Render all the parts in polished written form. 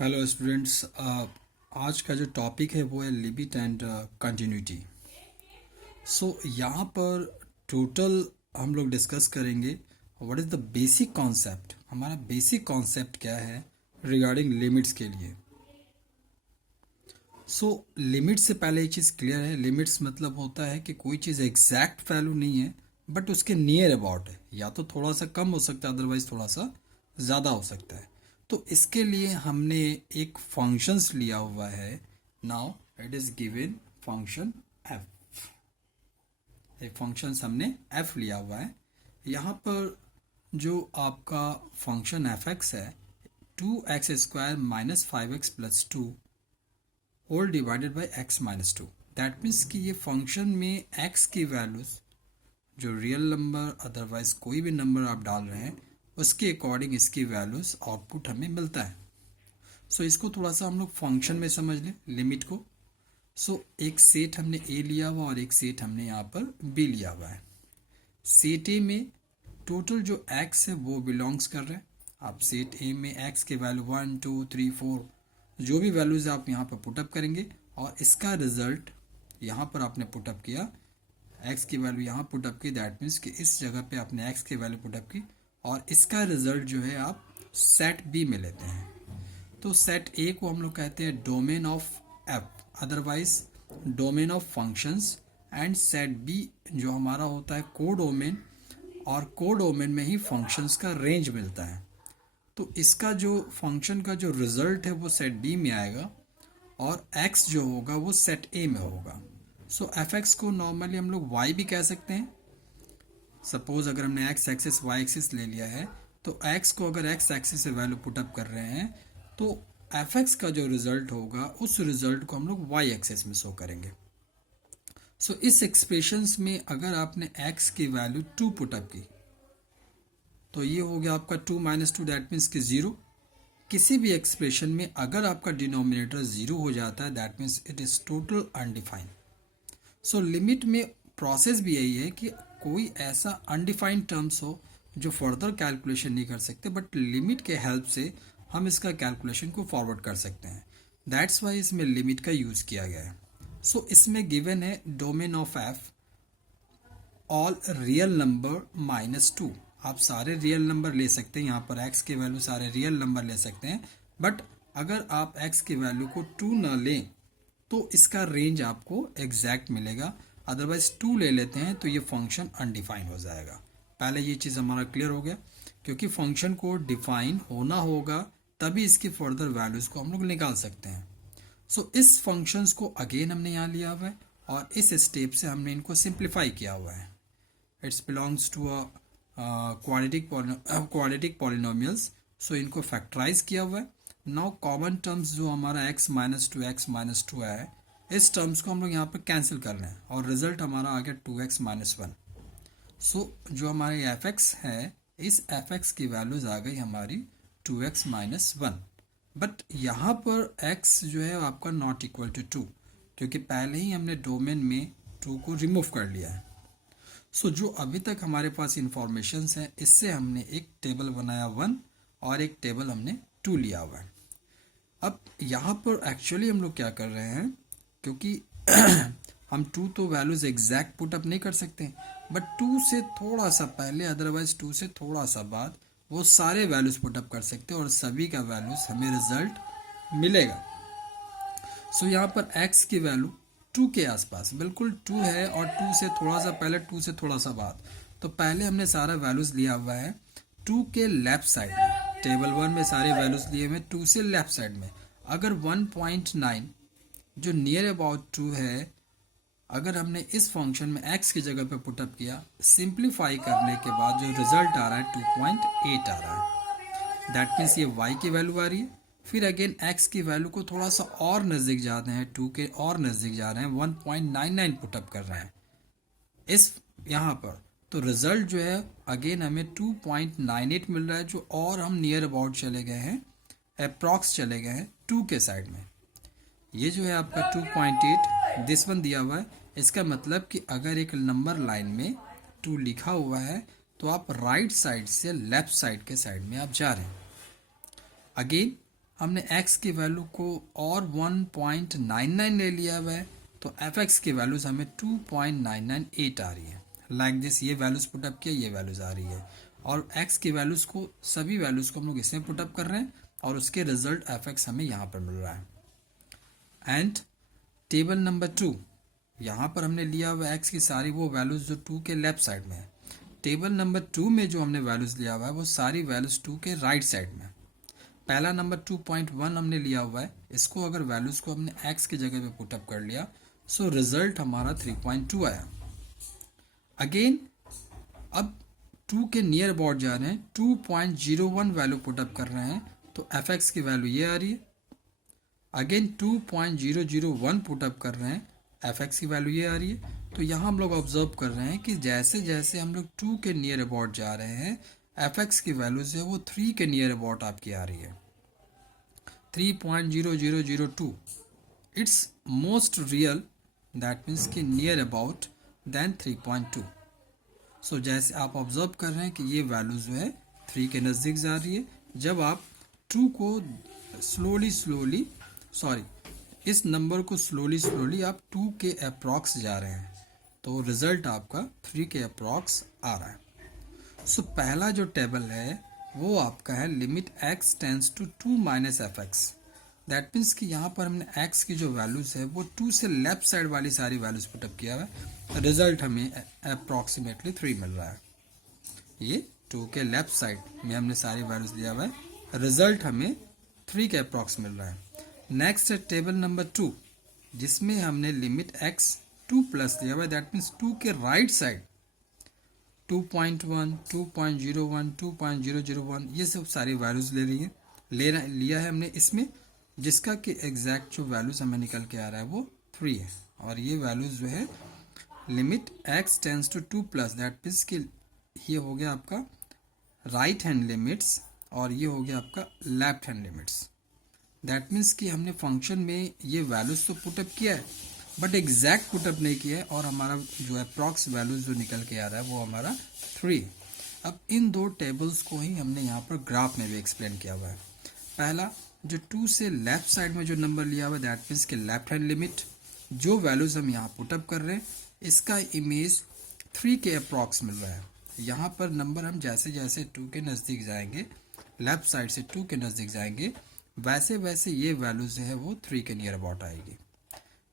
Hello students. आज का जो टॉपिक है वो है लिमिट एंड कंटिन्यूटी। यहाँ पर टोटल हम लोग डिस्कस करेंगे what is the basic concept. हमारा बेसिक कॉन्सेप्ट क्या है रिगार्डिंग लिमिट्स के लिए। लिमिट्स से पहले एक चीज़ क्लियर है। लिमिट्स मतलब होता है कि कोई चीज़ एग्जैक्ट वैल्यू नहीं है बट उसके नियर अबाउट है, या तो थोड़ा सा कम हो सकता है अदरवाइज थोड़ा सा ज़्यादा हो सकता है। तो इसके लिए हमने एक फंक्शंस लिया हुआ है। Now it is given function F. एक फंक्शंस हमने एफ लिया हुआ है। यहाँ पर जो आपका फंक्शन एफ एक्स है, 2x² minus 5x plus 2 whole divided by x minus 2। That means कि ये फंक्शन में x की वैल्यूज जो रियल नंबर अदरवाइज कोई भी नंबर आप डाल रहे हैं उसके अकॉर्डिंग इसकी वैल्यूज आउटपुट हमें मिलता है। इसको थोड़ा सा हम लोग फंक्शन में समझ लें लिमिट को। एक सेट हमने ए लिया हुआ और एक सेट हमने यहाँ पर बी लिया हुआ है। सेट ए में टोटल जो x है वो बिलोंग्स कर रहे हैं। आप सेट ए में x के वैल्यू 1 2 3 4 जो भी वैल्यूज आप यहाँ पर पुटअप करेंगे और इसका रिजल्ट यहाँ पर आपने पुटअप किया, x की वैल्यू यहाँ पुटअप की। दैट मीन्स कि इस जगह पे आपने x की वैल्यू पुटअप की और इसका रिजल्ट जो है आप सेट बी में लेते हैं। तो सेट ए को हम लोग कहते हैं domain of f, otherwise domain of functions. And set B जो हमारा होता है कोडोमेन, और कोडोमेन में ही फंक्शंस का रेंज मिलता है। तो इसका जो फंक्शन का जो रिजल्ट है वो सेट बी में आएगा और x जो होगा वो सेट ए में होगा। एफ एक्स को नॉर्मली हम लोग y भी कह सकते हैं। सपोज अगर हमने x एक्सिस y एक्सिस ले लिया है तो x को अगर x एक्सिस से वैल्यू पुटअप कर रहे हैं तो एफ एक्स का जो रिजल्ट होगा उस रिजल्ट को हम लोग y एक्सिस में शो करेंगे। इस एक्सप्रेशंस में अगर आपने x की वैल्यू 2 पुटअप की तो ये हो गया आपका 2 माइनस 2, दैट मीन्स कि 0। किसी भी एक्सप्रेशन में अगर आपका डिनोमिनेटर 0 हो जाता है that means it is total undefined. Limit में प्रोसेस भी यही है कि कोई ऐसा अनडिफाइंड टर्म्स हो जो फर्दर कैलकुलेशन नहीं कर सकते, बट लिमिट के हेल्प से हम इसका कैलकुलेशन को फॉरवर्ड कर सकते हैं। दैट्स वाई इसमें लिमिट का यूज़ किया गया है। इसमें गिवन है domain of F all real number minus 2। आप सारे रियल नंबर ले सकते हैं, यहाँ पर x के वैल्यू सारे रियल नंबर ले सकते हैं, बट अगर आप x की वैल्यू को 2 ना लें तो इसका रेंज आपको एग्जैक्ट मिलेगा। अदरवाइज 2 ले लेते हैं तो ये फंक्शन अनडिफाइन हो जाएगा। पहले ये चीज़ हमारा क्लियर हो गया, क्योंकि फंक्शन को डिफाइन होना होगा तभी इसकी फर्दर वैल्यूज़ को हम लोग निकाल सकते हैं। इस फंक्शंस को अगेन हमने यहाँ लिया हुआ है और इस स्टेप से हमने इनको सिंप्लीफाई किया हुआ है। It's belongs to a quadratic polynomials. इनको फैक्टराइज किया हुआ है। नाउ कॉमन टर्म्स जो हमारा x माइनस टू है, इस टर्म्स को हम लोग यहाँ पर कैंसिल कर रहे हैं और रिजल्ट हमारा आ गया 2x माइनस 1। जो हमारे एफ एक्स है, इस एफ एक्स की वैल्यूज आ गई हमारी 2x माइनस 1। बट यहाँ पर x जो है आपका नॉट इक्वल टू 2, क्योंकि पहले ही हमने डोमेन में 2 को रिमूव कर लिया है। जो अभी तक हमारे पास इंफॉर्मेशन है इससे हमने एक टेबल बनाया 1 और एक टेबल हमने 2 लिया हुआ है। अब यहाँ पर एक्चुअली हम लोग क्या कर रहे हैं, क्योंकि हम 2 तो वैल्यूज एग्जैक्ट पुटअप नहीं कर सकते, बट 2 से थोड़ा सा पहले अदरवाइज 2 से थोड़ा सा बाद वो सारे वैल्यूज पुटअप कर सकते हैं और सभी का वैल्यूज हमें रिजल्ट मिलेगा। यहाँ पर x की वैल्यू 2 के आसपास बिल्कुल 2 है और 2 से थोड़ा सा पहले 2 से थोड़ा सा बाद। तो पहले हमने सारा वैल्यूज लिया हुआ है 2 के लेफ्ट साइड में। टेबल 1 में सारे वैल्यूज लिए हुए 2 से लेफ्ट साइड में। अगर 1.9 जो नियर अबाउट 2 है, अगर हमने इस फंक्शन में x की जगह पे पुटअप किया, सिंप्लीफाई करने के बाद जो रिजल्ट आ रहा है 2.8 आ रहा है। दैट मीन्स ये y की वैल्यू आ रही है। फिर अगेन x की वैल्यू को थोड़ा सा और नज़दीक जाते हैं, 2 के और नज़दीक जा रहे हैं, 1.99 पुटअप कर रहे हैं इस यहाँ पर। तो रिजल्ट जो है अगेन हमें 2.98 मिल रहा है, जो और हम नियर अबाउट चले गए हैं, अप्रॉक्स चले गए हैं 2 के साइड में। ये जो है आपका 2.8 दिस वन दिया हुआ है। इसका मतलब कि अगर एक नंबर लाइन में 2 लिखा हुआ है तो आप राइट साइड से लेफ्ट साइड के साइड में आप जा रहे हैं। अगेन हमने x की वैल्यू को और 1.99 ले लिया हुआ है, तो fx की वैल्यूज हमें 2.998 आ रही है। लाइक दिस, ये वैल्यूज पुटअप किया, ये वैल्यूज आ रही है, और x की वैल्यूज को, सभी वैल्यूज को हम लोग इसमें पुटअप कर रहे हैं और उसके रिजल्ट fx हमें यहाँ पर मिल रहा है। एंड टेबल नंबर 2, यहाँ पर हमने लिया हुआ x की सारी वो वैल्यूज जो 2 के लेफ्ट साइड में है। टेबल नंबर 2 में जो हमने वैल्यूज लिया हुआ है वो सारी वैल्यूज 2 के राइट साइड में। पहला नंबर 2.1 हमने लिया हुआ है, इसको अगर वैल्यूज को हमने x की जगह पे पुटअप कर लिया, सो रिजल्ट हमारा 3.2 आया। अगेन अब 2 के नियर अबाउट जा रहे हैं, 2.01 वैल्यू पुटअप कर रहे हैं, तो fx की वैल्यू ये आ रही है। अगेन 2.001 पुटअप कर रहे हैं, fx की वैल्यू ये आ रही है। तो यहाँ हम लोग ऑब्जर्व कर रहे हैं कि जैसे जैसे हम लोग 2 के नियर अबाउट जा रहे हैं, fx की वैल्यू है वो 3 के नियर अबाउट आपकी आ रही है, 3.0002। It's most real, that means कि नियर अबाउट देन 3.2। सो जैसे आप ऑब्जर्व कर रहे हैं कि ये वैल्यू जो है 3 के नज़दीक जा रही है। जब आप 2 को स्लोली इस नंबर को स्लोली आप 2 के अप्रॉक्स जा रहे हैं, तो रिजल्ट आपका 3 के अप्रॉक्स आ रहा है। सो पहला जो टेबल है वो आपका है limit x tends to 2 minus f x. That means कि यहाँ पर हमने x की जो वैल्यूज है वो 2 से लेफ्ट साइड वाली सारी वैल्यूज पुटअप किया हुआ है, रिजल्ट हमें अप्रॉक्सीमेटली 3 मिल रहा है। ये 2 के लेफ्ट साइड में हमने सारी वैल्यूज लिया हुआ है, रिजल्ट हमें 3 के अप्रॉक्स मिल रहा है। नेक्स्ट है टेबल नंबर 2, जिसमें हमने लिमिट x 2 प्लस लिया हुआ है, दैट मीन्स 2 के राइट साइड 2.1, 2.01, 2.001 ये सब सारी वैल्यूज लिया है हमने इसमें, जिसका कि एग्जैक्ट जो वैल्यूज हमें निकल के आ रहा है वो 3 है। और ये वैल्यूज जो है limit x tends to 2 plus, that means कि ये हो गया आपका राइट हैंड लिमिट्स और ये हो गया आपका left hand limits. That means कि हमने फंक्शन में ये वैल्यूज तो पुटअप किया है बट एग्जैक्ट पुटअप नहीं किया है, और हमारा जो अप्रॉक्स वैल्यूज जो निकल के आ रहा है वो हमारा 3। अब इन दो टेबल्स को ही हमने यहाँ पर ग्राफ में भी एक्सप्लेन किया हुआ है। पहला जो 2 से लेफ्ट साइड में जो नंबर लिया हुआ है, दैट मीन्स के लेफ्ट हैंड लिमिट, जो वैल्यूज हम यहाँ पुटअप कर रहे हैं इसका इमेज 3 के अप्रॉक्स मिल रहा है। यहाँ पर नंबर हम जैसे जैसे 2 के नज़दीक जाएंगे, लेफ्ट साइड से 2 के नज़दीक जाएंगे, वैसे वैसे ये वैल्यूज है वो 3 के नियर अबाउट आएगी।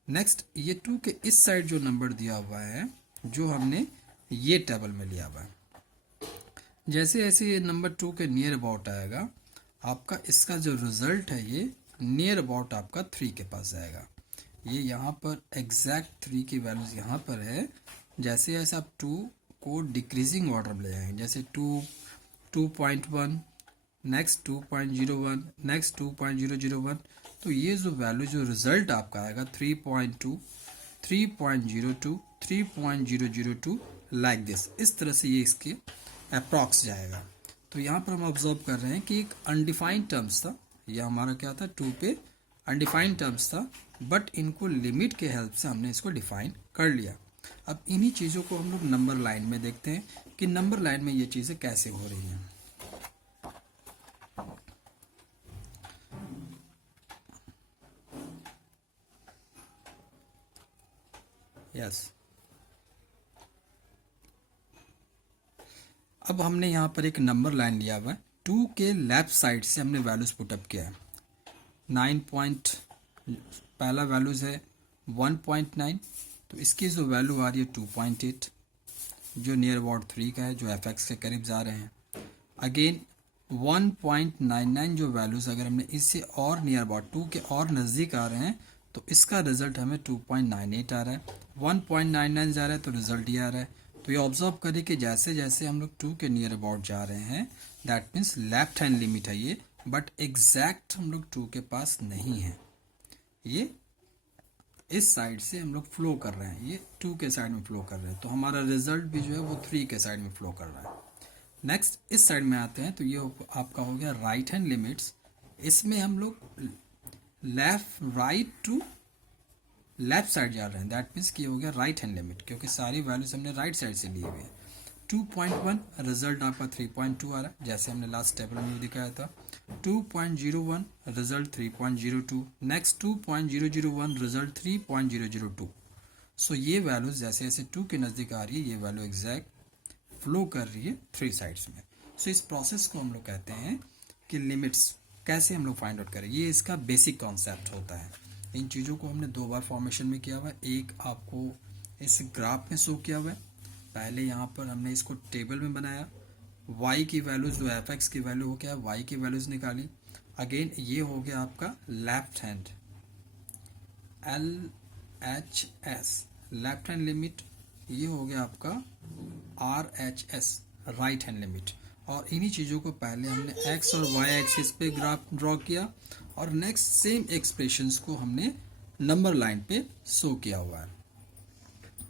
नेक्स्ट ये 2 के इस साइड जो नंबर दिया हुआ है, जो हमने ये टेबल में लिया हुआ है, जैसे जैसे ये नंबर 2 के नियर अबाउट आएगा, आपका इसका जो रिजल्ट है ये नियर अबाउट आपका 3 के पास जाएगा। ये यहाँ पर एग्जैक्ट 3 की वैल्यूज यहाँ पर है। जैसे जैसे आप 2 को डिक्रीजिंग ऑर्डर में ले जाएंगे, जैसे 2, 2.1, नेक्स्ट 2.01, नेक्स्ट 2.001, तो ये जो वैल्यू जो रिजल्ट आपका आएगा 3.2, 3.02, 3.002 लाइक दिस, इस तरह से ये इसके अप्रॉक्स जाएगा। तो यहाँ पर हम ऑब्जर्व कर रहे हैं कि एक अनडिफाइंड टर्म्स था, यह हमारा क्या था 2 पे अनडिफाइंड टर्म्स था, बट इनको लिमिट के हेल्प से हमने इसको डिफाइन कर लिया। अब इन्हीं चीज़ों को हम लोग नंबर लाइन में देखते हैं कि नंबर लाइन में ये चीज़ें कैसे हो रही हैं। यस, अब हमने यहाँ पर एक नंबर लाइन लिया हुआ है, 2 के लेफ्ट साइड से हमने वैल्यूज पुटअप किया है। 9 पॉइंट पहला वैल्यूज है 1.9, तो इसकी जो वैल्यू आ रही है 2.8, जो नियर अबाउट 3 का है, जो fx के करीब जा रहे हैं। अगेन 1.99 जो वैल्यूज अगर हमने इससे और नियर अबाउट 2 के और नज़दीक आ रहे हैं, तो इसका रिजल्ट हमें 2.98 आ रहा है। 1.99 जा रहा है तो रिजल्ट ये आ रहा है। तो ये ऑब्जर्व करिए कि जैसे जैसे हम लोग 2 के नियर अबाउट जा रहे हैं, that means left hand limit है ये, बट एग्जैक्ट हम लोग 2 के पास नहीं है। ये इस साइड से हम लोग फ्लो कर रहे हैं, ये 2 के साइड में फ्लो कर रहे हैं, तो हमारा रिजल्ट भी जो है वो 3 के साइड में फ्लो कर रहा है। नेक्स्ट इस साइड में आते हैं, तो ये आपका हो गया राइट हैंड लिमिट्स। इसमें हम लोग left right to left side जा रहे हैं, दैट मीन्स कि हो गया राइट हैंड लिमिट, क्योंकि सारी वैल्यूज हमने राइट साइड से ली हुई है। 2.1 रिजल्ट आपका 3.2 आ रहा है, जैसे हमने लास्ट टेबल में दिखाया था। 2.01 रिजल्ट 3.02, नेक्स्ट 2.001 रिजल्ट 3.002। सो ये वैल्यूज जैसे जैसे 2 के नज़दीक आ रही है, ये वैल्यू एग्जैक्ट फ्लो कर रही है 3 साइड्स में। सो इस प्रोसेस को हम लोग कहते हैं कि लिमिट्स कैसे हम लोग फाइंड आउट करें, ये इसका बेसिक कॉन्सेप्ट होता है। इन चीज़ों को हमने 2 बार फॉर्मेशन में किया हुआ है, एक आपको इस ग्राफ में शो किया हुआ है। पहले यहाँ पर हमने इसको टेबल में बनाया, y की वैल्यूज जो एफ एक्स की वैल्यू हो गया, y की वैल्यूज निकाली। अगेन ये हो गया आपका left hand LHS left hand limit, ये हो गया आपका RHS राइट हैंड लिमिट। और इन्हीं चीज़ों को पहले हमने x और y एक्सिस पे ग्राफ ड्रॉ किया और नेक्स्ट सेम एक्सप्रेशंस को हमने नंबर लाइन पे शो किया हुआ है।